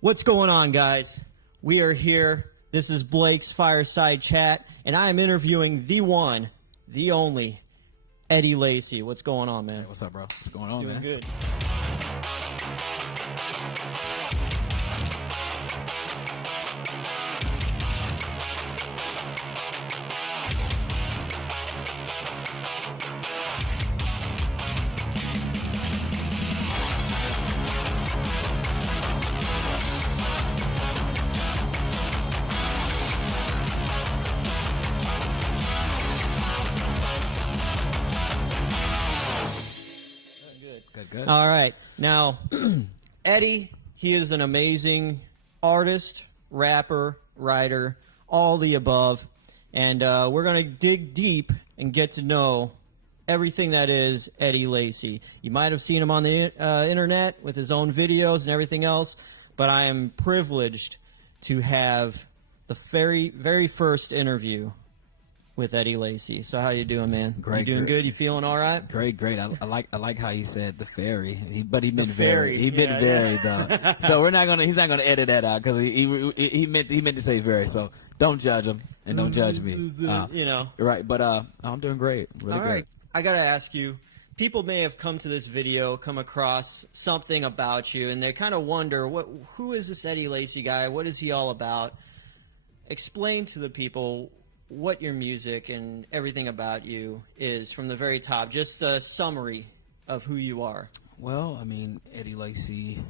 What's going on, guys? We are here. This is Blake's Fireside Chat, and I am interviewing the one, the only, Eddie Lacy. What's going on, man? Hey, what's up, bro? What's going on, Doing man? good. Good. All right. Now, Eddie, he is an amazing artist, rapper, writer, all the above. And we're going to dig deep and get to know everything that is Eddie Lacy. You might have seen him on the internet with his own videos and everything else, but I am privileged to have the very, very first interview with Eddie Lacy. So how you doing, man? Great. You doing good? You feeling all right? Great. I like how he said the fairy, but he meant fairy. very. He meant very though. So he's not gonna edit that out because he meant to say very. So don't judge him and don't judge me. You know. Right. But I'm doing great. Really All great. right. I gotta ask you. People may have come to this video, come across something about you, and they kind of wonder, who is this Eddie Lacy guy? What is he all about? Explain to the people what your music and everything about you is from the very top. Just a summary of who you are. Well, I mean, Eddie Lacy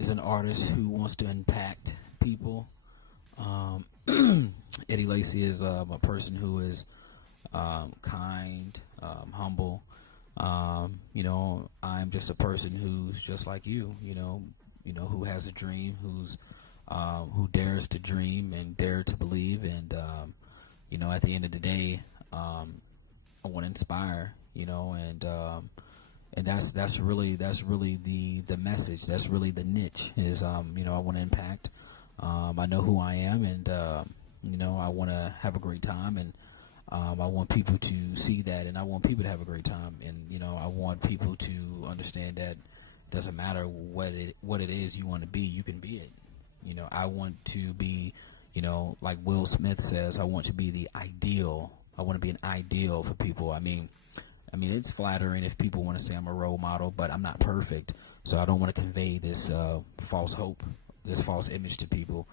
is an artist who wants to impact people. Eddie Lacy is a person who is kind, humble. You know, I'm just a person who's just like you. You know, who has a dream, who dares to dream and dare to believe, and you know, at the end of the day, I want to inspire. You know, and that's really the message. That's really the niche. Is you know, I want to impact. I know who I am, and you know, I want to have a great time, and I want people to see that, and I want people to have a great time, and you know, I want people to understand that it doesn't matter what it is you want to be, you can be it. You know, I want to be, you know, like Will Smith says, I want to be the ideal. I want to be an ideal for people. I mean, it's flattering if people want to say I'm a role model, but I'm not perfect. So I don't want to convey this false hope, this false image to people.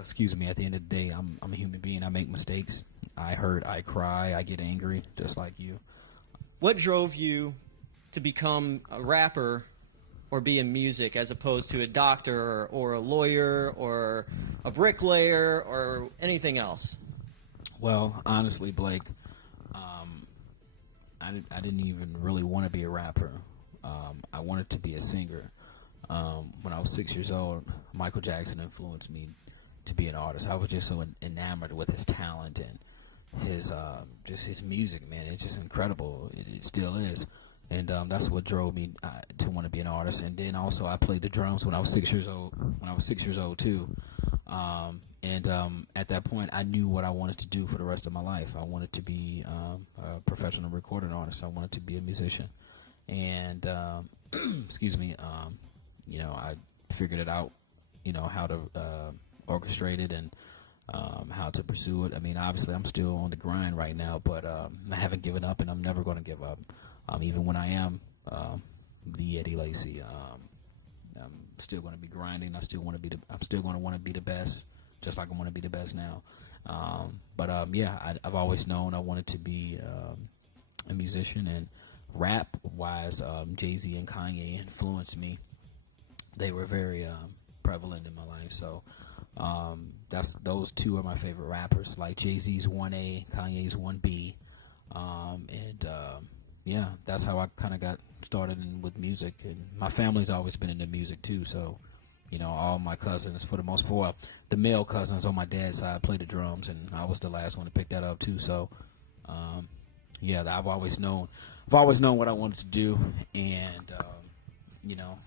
Excuse me, at the end of the day, I'm a human being. I make mistakes. I hurt, I cry, I get angry, just like you. What drove you to become a rapper or be in music as opposed to a doctor or a lawyer or a bricklayer or anything else? Well, honestly, Blake, I didn't even really want to be a rapper. I wanted to be a singer. When I was 6 years old, Michael Jackson influenced me to be an artist. I was just so enamored with his talent and his just his music, man. It's just incredible. It still is. And that's what drove me to want to be an artist. And then also I played the drums when I was 6 years old. When I was 6 years old too. At that point, I knew what I wanted to do for the rest of my life. I wanted to be a professional recording artist. I wanted to be a musician. And excuse me, you know, I figured it out. You know, how to orchestrate it and how to pursue it. I mean, obviously, I'm still on the grind right now, but I haven't given up, and I'm never going to give up. Even when I am the Eddie Lacy, I'm still going to be grinding. I'm still going to want to be the best, just like I want to be the best now. Yeah, I've always known I wanted to be a musician, and rap-wise, Jay-Z and Kanye influenced me. They were very prevalent in my life, so those two are my favorite rappers. Like Jay-Z's 1A, Kanye's 1B, yeah, that's how I kind of got started with music. And my family's always been into music too, so you know, all my cousins, for the most part, well, the male cousins on my dad's side play the drums, and I was the last one to pick that up too. So yeah, I've always known what I wanted to do, and you know,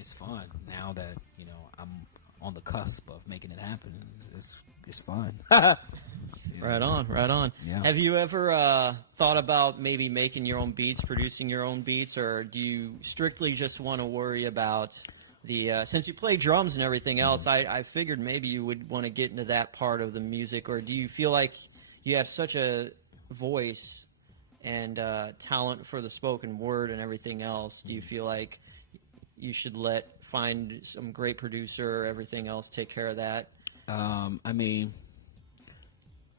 it's fun now that, you know, I'm on the cusp of making it happen. It's fun. Right on. Yeah. Have you ever thought about maybe making your own beats, producing your own beats, or do you strictly just want to worry about since you play drums and everything else, I figured maybe you would want to get into that part of the music, or do you feel like you have such a voice and talent for the spoken word and everything else? Do you feel like you should find some great producer or everything else take care of that? I mean,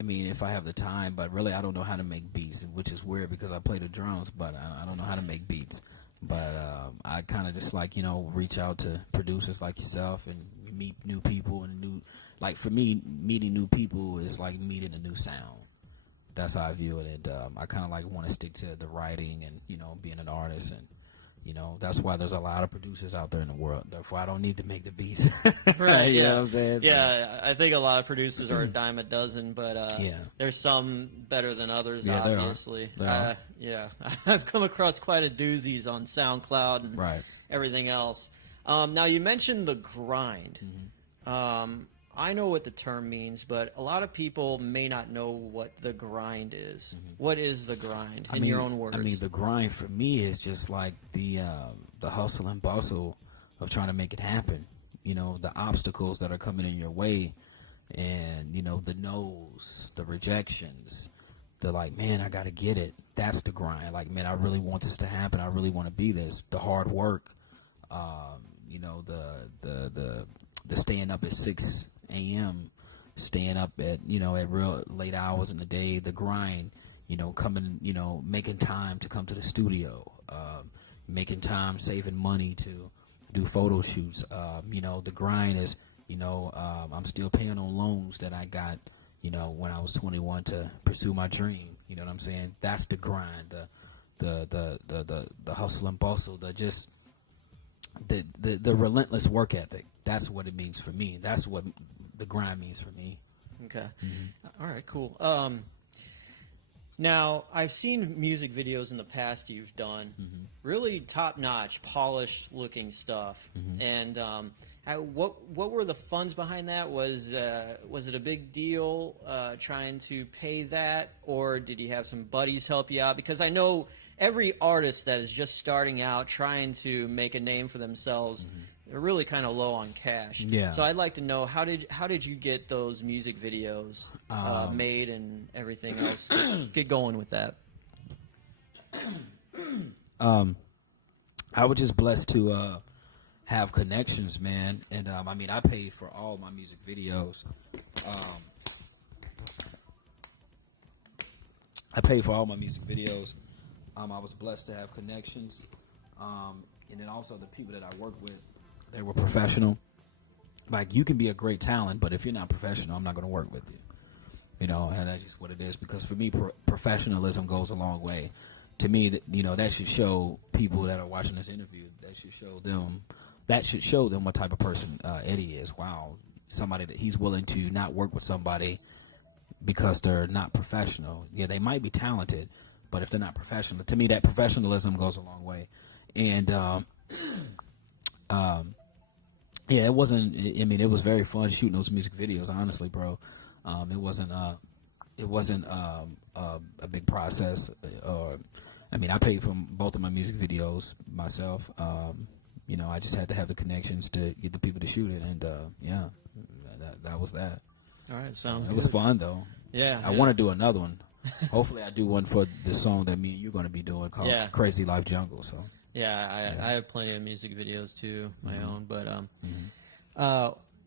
if I have the time, but really I don't know how to make beats, which is weird because I play the drums, but I don't know how to make beats. But I kind of just like, reach out to producers like yourself, and you meet new people, and like for me, meeting new people is like meeting a new sound. That's how I view it. And I kind of like want to stick to the writing and, being an artist. And, that's why there's a lot of producers out there in the world. Therefore, I don't need to make the beats. Right. You Yeah. know what I'm saying? Yeah. I think a lot of producers are a dime a dozen, but there's some better than others, Yeah, there are. obviously. There are. Yeah. I've come across quite a doozies on SoundCloud and Right. everything else. Now, you mentioned the grind. I know what the term means, but a lot of people may not know what the grind is. What is the grind in your own words? I mean, the grind for me is just like the hustle and bustle of trying to make it happen. The obstacles that are coming in your way, and the no's, the rejections, the like, man, I gotta get it. That's the grind. Like, man, I really want this to happen. I really want to be this. The hard work, the staying up at 6 a.m., staying up at real late hours in the day, the grind, coming, making time to come to the studio, making time, saving money to do photo shoots. The grind is, I'm still paying on loans that I got, when I was 21 to pursue my dream. You know what I'm saying? That's the grind, the hustle and bustle, the relentless work ethic. That's what it means for me. That's what the grind means for me. Okay. All right, cool. Now, I've seen music videos in the past you've done, really top-notch, polished-looking stuff. And what were the funds behind that? Was it a big deal trying to pay that, or did you have some buddies help you out? Because I know every artist that is just starting out trying to make a name for themselves, they're really kind of low on cash. Yeah. So I'd like to know, how did you get those music videos made and everything else? Get going with that. I was just blessed to have connections, man. And I paid for all my music videos. I was blessed to have connections. And then also the people that I worked with, they were professional. Like, you can be a great talent, but if you're not professional, I'm not going to work with you. And that's just what it is. Because for me, professionalism goes a long way. To me, that should show people that are watching this interview. That should show them what type of person Eddie is. Wow, somebody that he's willing to not work with somebody because they're not professional. Yeah, they might be talented, but if they're not professional, to me, that professionalism goes a long way. And it wasn't. It was very fun shooting those music videos. Honestly, bro, it wasn't a big process. I paid for both of my music videos myself. I just had to have the connections to get the people to shoot it, and that was that. All right, sounds good. It was fun though. Yeah, I want to do another one. Hopefully, I do one for the song that me and you're going to be doing called "Crazy Life Jungle." So. Yeah, I have plenty of music videos too, my own. But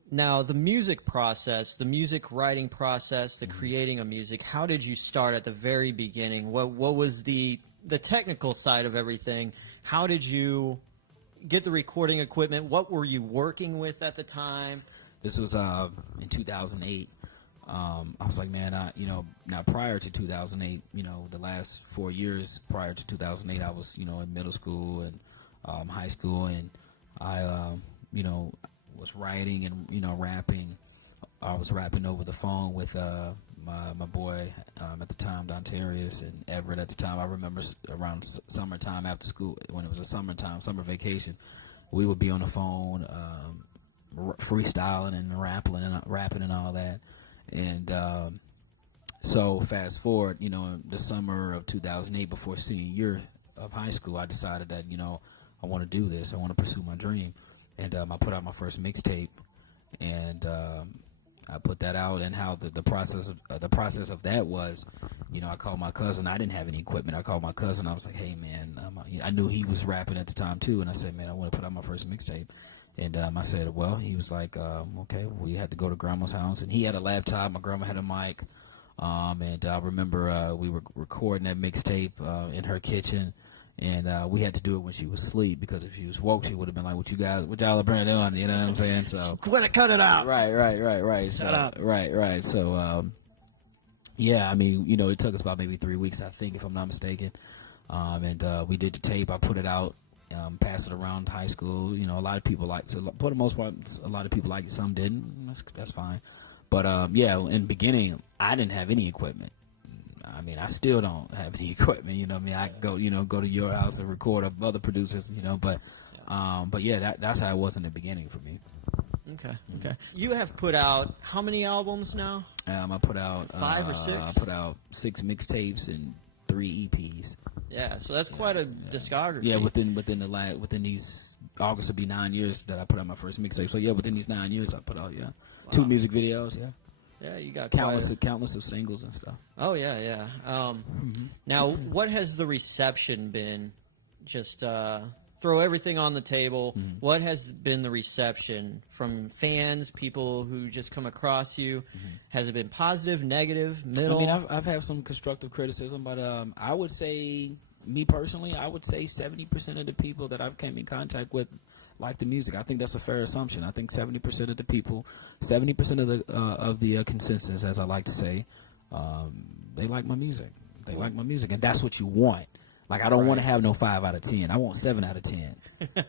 now the music process, the music writing process, the creating of music. How did you start at the very beginning? What was the technical side of everything? How did you get the recording equipment? What were you working with at the time? This was in 2008. I was like, man, now prior to 2008, the last 4 years prior to 2008, I was, in middle school and high school, and I, was writing and, rapping. I was rapping over the phone with my boy at the time, Dontarius, and Everett at the time. I remember around summertime after school, when it was a summer vacation, we would be on the phone freestyling and rapping and all that. And so fast forward, the summer of 2008, before senior year of high school, I decided that, I want to do this. I want to pursue my dream. and I put out my first mixtape, and I put that out. And how the process of that was, I called my cousin. I didn't have any equipment. I called my cousin. I was like, hey man, I knew he was rapping at the time too, and I said, man, I want to put out my first mixtape. And I said, well, he was like, okay, well, you had to go to grandma's house, and he had a laptop. My grandma had a mic. And I remember we were recording that mixtape in her kitchen, and we had to do it when she was asleep, because if she was woke, she would have been like, what y'all are bringing on, you know what I'm saying? So cut it out. Right. Shut up. Right. So, yeah, I mean, it took us about maybe 3 weeks, I think, if I'm not mistaken. And we did the tape. I put it out, passed it around high school. A lot of people liked it. For the most part, a lot of people liked it. Some didn't. That's fine. But yeah, in the beginning, I didn't have any equipment. I mean, I still don't have any equipment. You know what I mean? I go to your house and record of other producers. But yeah, that's how it was in the beginning for me. Okay. You have put out how many albums now? I put out 5 or 6. I put out 6 mixtapes and 3 EPs. Yeah, so that's quite a discography. Yeah, within these, August will be 9 years that I put out my first mixtape. So yeah, within these 9 years, I put out 2 music videos. Yeah, you got countless of singles and stuff. Oh yeah. Now, what has the reception been? Just throw everything on the table. What has been the reception from fans, people who just come across you? Has it been positive, negative, middle? I mean, I've had some constructive criticism, but I would say, me personally, I would say 70% of the people that I've came in contact with like the music. I think that's a fair assumption. I think 70% of the people, 70% of the consensus, as I like to say, they like my music. They like my music, and that's what you want. Like, I don't want to have no 5 out of 10. I want 7 out of 10,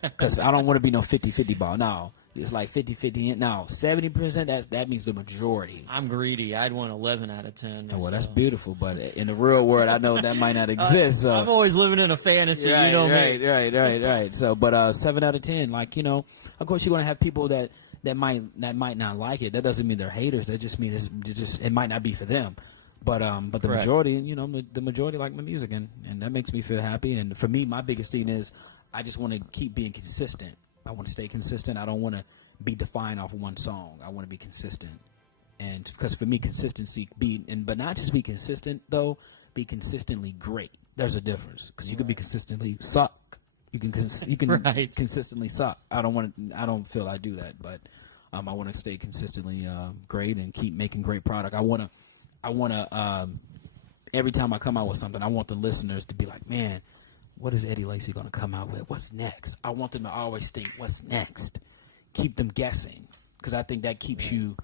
because I don't want to be no 50-50 ball. No, it's like 50-50. No, 70%. That means the majority. I'm greedy. I'd want 11 out of 10. Well, that's beautiful, but in the real world, I know that might not exist. So. I'm always living in a fantasy. Right, you know me. Right. So, but 7 out of 10. Like, of course, you're gonna have people that might not like it. That doesn't mean they're haters. That just means it might not be for them. But the majority, the majority like my music, and that makes me feel happy. And for me, my biggest thing is I just want to keep being consistent. I want to stay consistent. I don't want to be defined off one song. I want to be consistent. And because for me, consistency but not just be consistent though, be consistently great. There's a difference, because you can be consistently suck. You can consistently suck. I don't feel I do that, but I want to stay consistently great and keep making great product. I want to every time I come out with something, I want the listeners to be like, man, what is Eddie Lacy going to come out with? What's next? I want them to always think, what's next? Keep them guessing, because I think that keeps you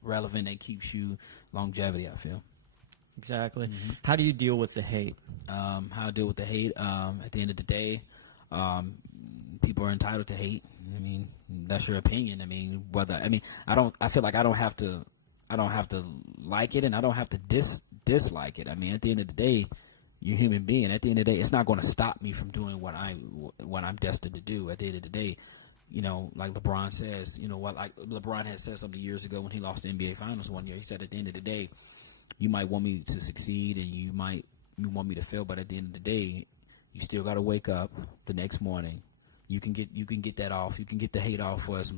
relevant and keeps you longevity, I feel. Exactly. How do you deal with the hate? How I deal with the hate, at the end of the day, people are entitled to hate. I mean, that's your opinion. I mean, I feel like I don't have to like it, and I don't have to dislike it. I mean, at the end of the day, you're a human being. At the end of the day, it's not going to stop me from doing what I'm destined to do. At the end of the day, like LeBron says, like LeBron had said something years ago when he lost the NBA Finals one year. He said, at the end of the day, you might want me to succeed and you want me to fail, but at the end of the day, you still got to wake up the next morning. You can get that off. You can get the hate off for as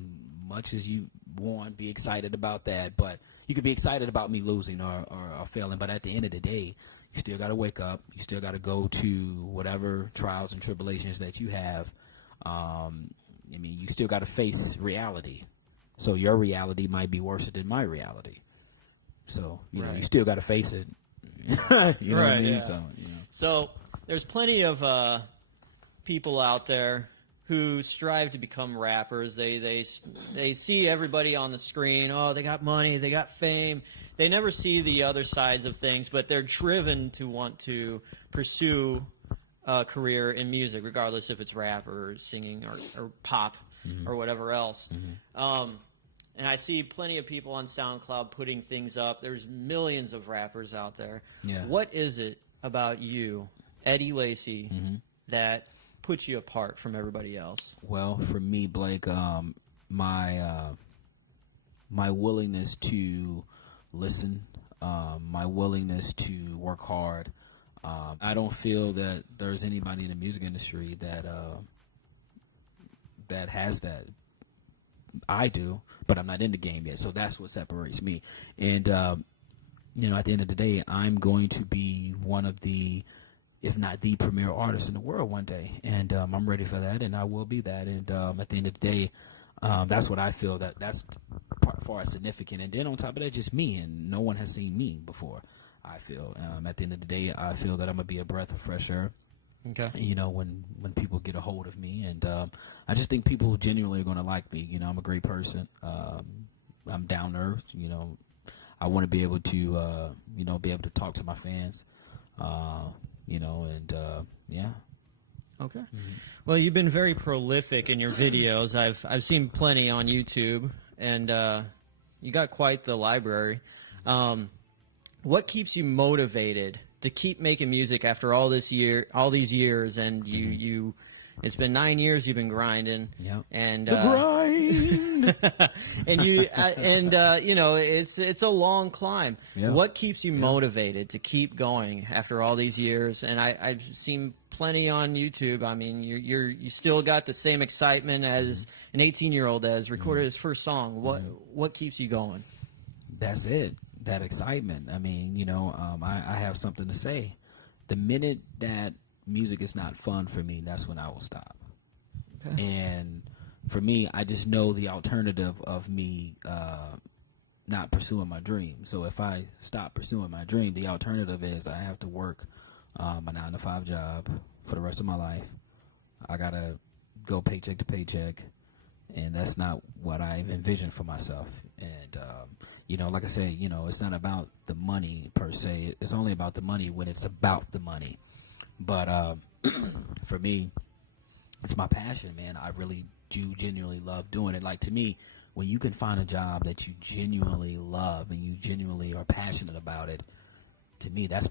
much as you want. Be excited about that, but you could be excited about me losing or failing. But at the end of the day, you still got to wake up. You still got to go to whatever trials and tribulations that you have. I mean, you still got to face reality. So your reality might be worse than my reality. So you still got to face it. You know what I mean? Yeah. So there's plenty of people out there who strive to become rappers. They see everybody on the screen. Oh, they got money, they got fame. They never see the other sides of things, but they're driven to want to pursue a career in music, regardless if it's rap or singing or pop or whatever else. And I see plenty of people on SoundCloud putting things up. There's millions of rappers out there. Yeah. What is it about you, Eddie Lacy, that puts you apart from everybody else? Well, for me, Blake, my willingness to listen, my willingness to work hard. I don't feel that there's anybody in the music industry that has that. I do, but I'm not in the game yet. So that's what separates me. And you know, at the end of the day, I'm going to be one of the, if not the premier artist in the world one day. And I'm ready for that, and I will be that. And at the end of the day, that's what I feel, that's far as significant. And then on top of that, just me, and no one has seen me before, I feel. At the end of the day, I feel that I'm going to be a breath of fresh air. Okay. You know, when people get a hold of me. And I just think people genuinely are going to like me. You know, I'm a great person. I'm down to earth. You know, I want to be able to, you know, be able to talk to my fans, you know, and yeah. Okay. Well, you've been very prolific in your videos. I've seen plenty on YouTube, and you got quite the library. What keeps you motivated to keep making music after all these years? And you, it's been 9 years you've been grinding. Yep. And The grind. and you know, it's a long climb. Yeah. What keeps you motivated to keep going after all these years? And I've seen plenty on YouTube. I mean, you still got the same excitement as an 18-year-old has recorded his first song. What keeps you going? That's it. That excitement. I mean, you know, I have something to say. The minute that music is not fun for me, that's when I will stop. Okay. And for me, I just know the alternative of me not pursuing my dream. So if I stop pursuing my dream, the alternative is I have to work my 9-to-5 job for the rest of my life. I gotta go paycheck to paycheck, and that's not what I envisioned for myself. And you know, like I said, you know, it's not about the money per se. It's only about the money when it's about the money. But for me, it's my passion, man. I really do genuinely love doing it. Like, to me, when you can find a job that you genuinely love and you genuinely are passionate about it, to me, that's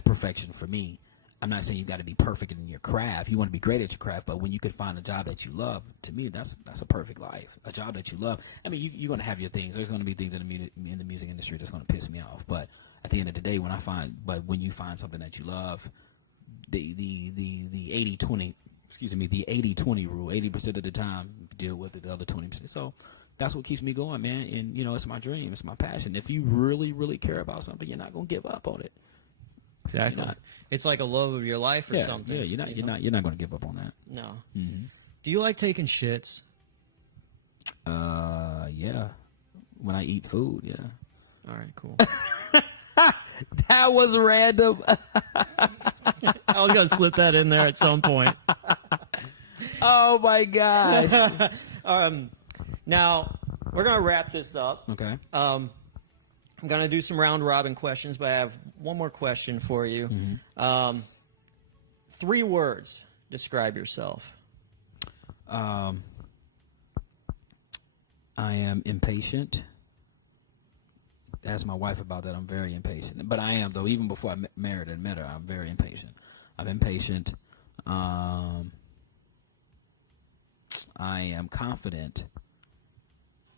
perfection for me. I'm not saying you got to be perfect in your craft. You want to be great at your craft, but when you can find a job that you love, to me, that's a perfect life. A job that you love. I mean, you're going to have your things. There's going to be things in the music industry that's going to piss me off. But at the end of the day, when you find something that you love, the 80-20, the 80-20 rule, 80% of the time you deal with it, the other 20%. So that's what keeps me going, man. And you know, it's my dream, it's my passion. If you really, really care about something, you're not going to give up on it. Exactly. It's like a love of your life or something. Yeah, you're not going to give up on that. No. Mm-hmm. Do you like taking shits? Yeah. When I eat food, yeah. All right, cool. That was random. I was gonna slip that in there at some point. Oh my gosh. Now we're gonna wrap this up. Okay. I'm gonna do some round robin questions, but I have one more question for you. Mm-hmm. 3 words describe yourself. I am impatient. Ask my wife about that. I'm very impatient, but I am, though. Even before I married and met her, I'm very impatient. I'm impatient. I am confident,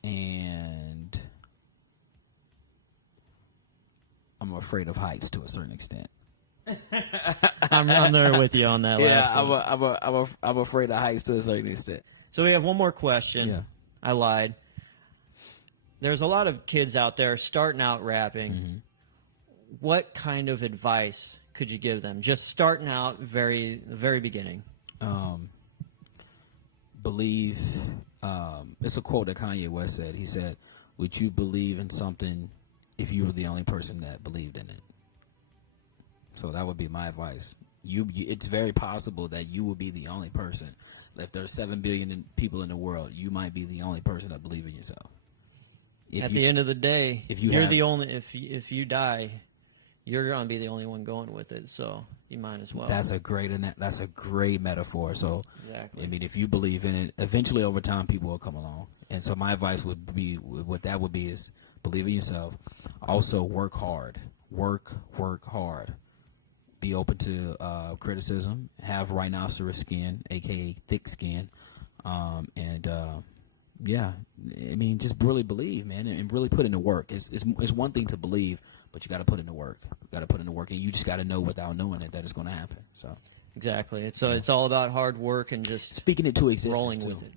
and I'm afraid of heights to a certain extent. I'm there with you on that. I'm afraid of heights to a certain extent. So we have one more question. Yeah. I lied. There's a lot of kids out there starting out rapping. Mm-hmm. What kind of advice could you give them? Just starting out, the very beginning. Believe. It's a quote that Kanye West said. He said, "Would you believe in something if you were the only person that believed in it?" So that would be my advice. It's very possible that you will be the only person. If there's 7 billion people in the world, you might be the only person that believes in yourself. At the end of the day, if you die, you're going to be the only one going with it. So you might as well. That's a great metaphor. So exactly. I mean, if you believe in it, eventually over time people will come along. And so my advice would be, what that would be is believe in yourself. Also work hard. Work hard. Be open to criticism. Have rhinoceros skin, aka thick skin, yeah, I mean, just really believe, man, and really put in the work. It's one thing to believe, but you got to put in the work. You got to put in the work, and you just got to know without knowing it that it's going to happen. So Exactly. It's all about hard work and just speaking it to existence, rolling too. with it.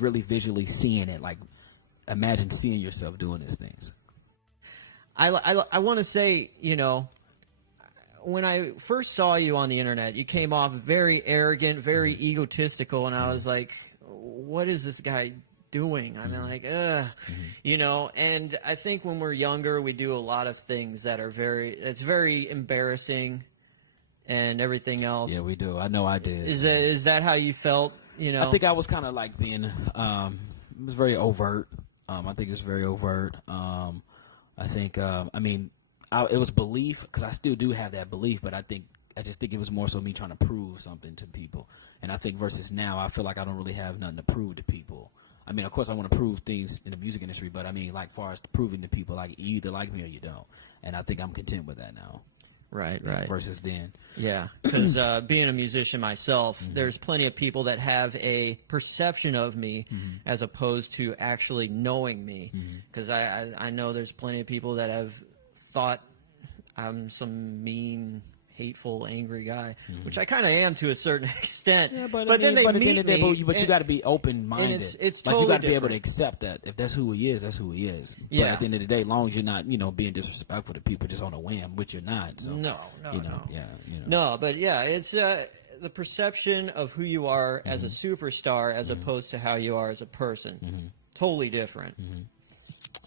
Really visually seeing it. Like, imagine seeing yourself doing these things. I want to say, you know, when I first saw you on the internet, you came off very arrogant, very egotistical, and I was like, what is this guy doing? I mean, like, you know, and I think when we're younger, we do a lot of things that are it's very embarrassing and everything else. Yeah, we do. I know I did. Is that how you felt, you know? I think I was kind of like being, it was very overt. I think it was very overt. I think, I mean, it was belief, because I still do have that belief, but I just think it was more so me trying to prove something to people. And I think versus now, I feel like I don't really have nothing to prove to people. I mean, of course, I want to prove things in the music industry, but I mean, like, far as proving to people, like, you either like me or you don't. And I think I'm content with that now. Right. Versus then. Yeah, because being a musician myself, there's plenty of people that have a perception of me as opposed to actually knowing me. Because I know there's plenty of people that have thought I'm some mean, hateful, angry guy, which I kind of am to a certain extent. Yeah, but then they meet me. But you got to be open-minded. It's like, totally you got to be able different. to accept that if that's who he is, that's who he is. But Yeah. at the end of the day, as long as you're not, you know, being disrespectful to people just on a whim, which you're not. So, No. you know, yeah, you know. No, but yeah, it's the perception of who you are as a superstar as opposed to how you are as a person. Totally different.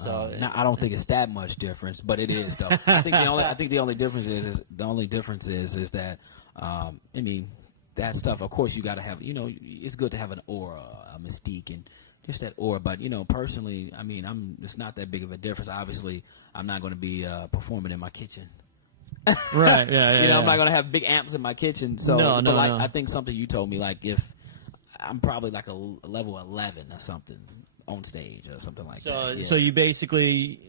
So now, I don't think it's that much difference, but it is though. I think the only difference is that I mean, that stuff. Of course, you got to have. You know, it's good to have an aura, a mystique, and just that aura. But you know, personally, I mean, it's not that big of a difference. Obviously, I'm not going to be performing in my kitchen. Right. Yeah. You know, I'm not going to have big amps in my kitchen. So, No. I think something you told me, like, if I'm probably like a level 11 or something on stage or something like that. Yeah. So you basically,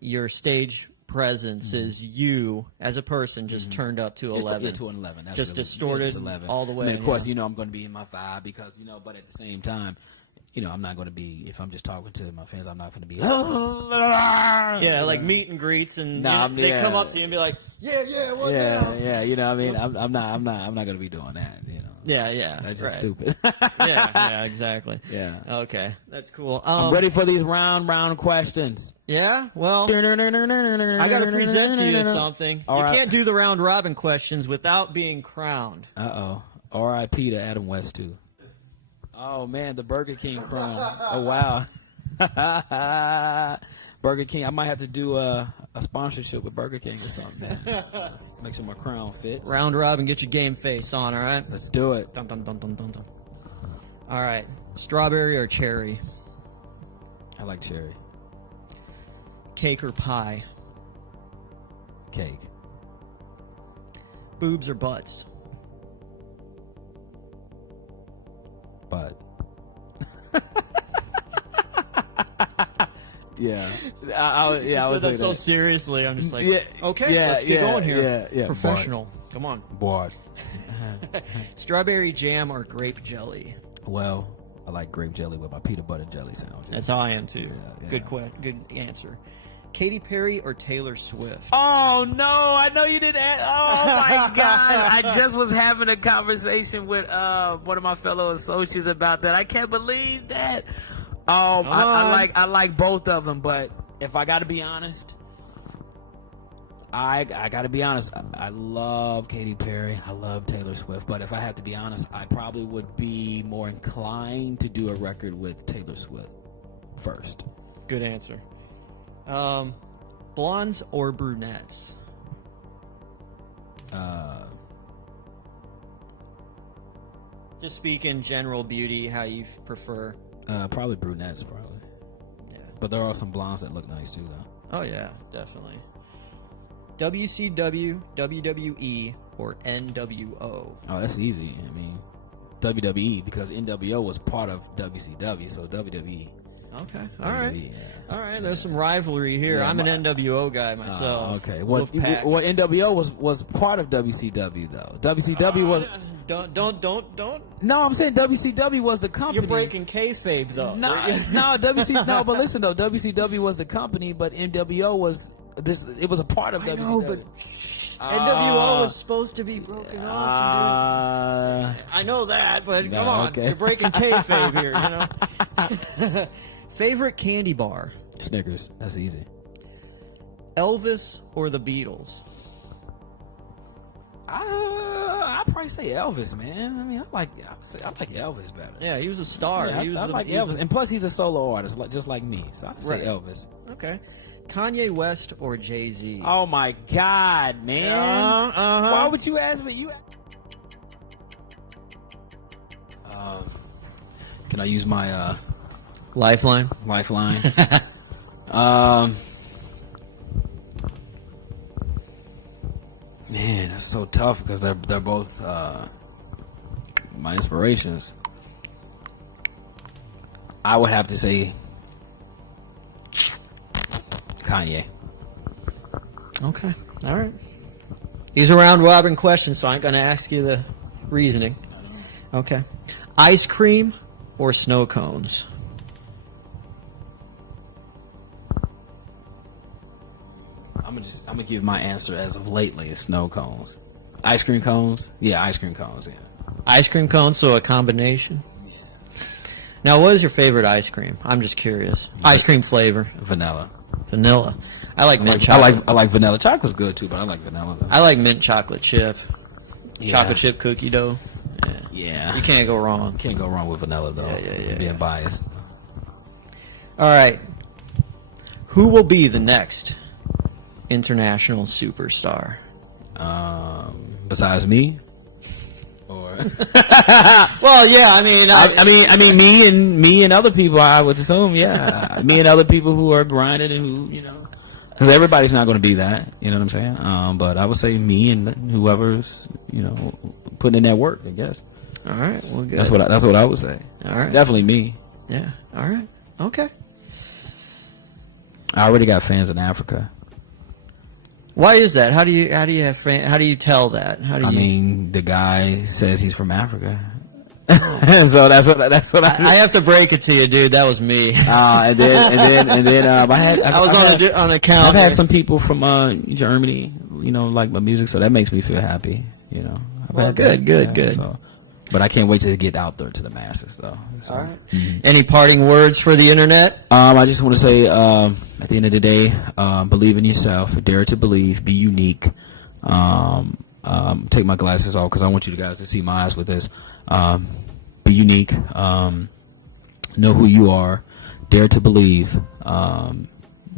your stage presence is you as a person just turned up to 11. To an 11. That's just really, distorted just 11. all the way. I mean, of course, you know, I'm going to be in my vibe because, you know, but at the same time, you know, I'm not going to be, if I'm just talking to my fans, I'm not going to be, yeah, like meet and greets, and they come up to you and be like, what now? Yeah, you know what I mean? I'm not going to be doing that, you know. Yeah. That's just stupid. yeah, exactly. Yeah. Okay, that's cool. I'm ready for these round questions. Yeah, well, I got to present to you something. All right. Can't do the round robin questions without being crowned. R.I.P. to Adam West, too. Oh, man, the Burger King crown. Oh, wow. Burger King. I might have to do a sponsorship with Burger King or something. Make sure my crown fits. Round robin, get your game face on, all right? Let's do it. Dun, dun, dun, dun, dun, dun. All right, strawberry or cherry? I like cherry. Cake or pie? Cake. Boobs or butts? But yeah, I was that so seriously. I'm just like, okay, let's get going here. Yeah, professional. Come on. Bored. Strawberry jam or grape jelly? Well, I like grape jelly with my peanut butter jelly sandwich. That's how I am too. Yeah. Good answer. Katy Perry or Taylor Swift? Oh no, I know you didn't ask. Oh my god, I just was having a conversation with one of my fellow associates about that. I can't believe that. I like both of them, but if I got to be honest, I got to be honest. I love Katy Perry. I love Taylor Swift, but if I have to be honest, I probably would be more inclined to do a record with Taylor Swift first. Good answer. Blondes or brunettes? Just speak in general beauty, how you prefer. Probably brunettes, probably. Yeah. But there are some blondes that look nice too, though. Oh yeah, definitely. WCW, WWE, or NWO? Oh, that's easy. I mean, WWE, because NWO was part of WCW, so WWE. Okay. All right. Yeah. All right. There's some rivalry here. Yeah, I'm an NWO guy myself. Okay. Well, NWO was part of WCW though. WCW was. Don't. No, I'm saying WCW was the company. You're breaking kayfabe though. No, WCW. No, but listen though, WCW was the company, but NWO was It was a part of I WCW. know, but NWO was supposed to be broken off. I know that, but come on, okay. you're breaking kayfabe here, you know. Favorite candy bar? Snickers. That's easy. Elvis or the Beatles? I'd probably say Elvis, man. I mean, I like Elvis better. Yeah, he was a star. Yeah, I like Elvis, and plus he's a solo artist, just like me. So I'd say Elvis. Okay. Kanye West or Jay-Z? Oh my God, man! Why would you ask me? Can I use my Lifeline? lifeline? Man, that's so tough because they're both my inspirations. I would have to say Kanye. Okay. All right. These are round robin questions, so I'm going to ask you the reasoning. Okay. Ice cream or snow cones? I'm gonna give my answer as of lately. It's snow cones. Ice cream cones? Yeah, ice cream cones. Yeah. Ice cream cones, so a combination. Now, what is your favorite ice cream? I'm just curious. Ice cream flavor. Vanilla. Vanilla. I like mint chocolate. I like vanilla. Chocolate's good too, but I like vanilla. I like mint chocolate chip. Yeah. Chocolate chip cookie dough. Yeah. You can't go wrong. Can't go wrong with vanilla though. Being biased. All right. Who will be the next international superstar? Besides me, or well, yeah. I mean, me and other people. I would assume, yeah, me and other people who are grinding and who, because everybody's not going to be that. You know what I'm saying? But I would say me and whoever's putting in that work. I guess. All right. Well, good. That's what I would say. All right. Definitely me. Yeah. All right. Okay. I already got fans in Africa. Why is that? How do you how do you tell that? How do you? I mean, the guy says he's from Africa, and so that's what I have to break it to you, dude. That was me. And then I was on the counter. I've had some people from Germany, like my music, so that makes me feel happy. Well, good. So, but I can't wait to get out there to the masses, though. So. All right. Any parting words for the internet? I just want to say, at the end of the day, believe in yourself, dare to believe, be unique. Take my glasses off because I want you guys to see my eyes with this. Be unique. Know who you are. Dare to believe.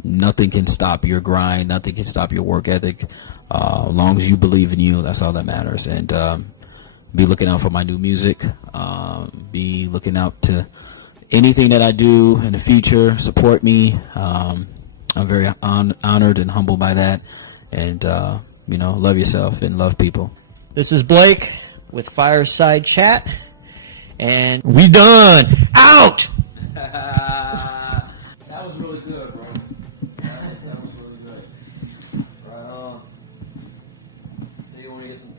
Nothing can stop your grind. Nothing can stop your work ethic. As long as you believe in you, that's all that matters. And be looking out for my new music. Be looking out to anything that I do in the future. Support me. I'm very honored and humbled by that. And, love yourself and love people. This is Blake with Fireside Chat. And we done. Out! That was really good, bro. That was really good. Right on. Do you want to get some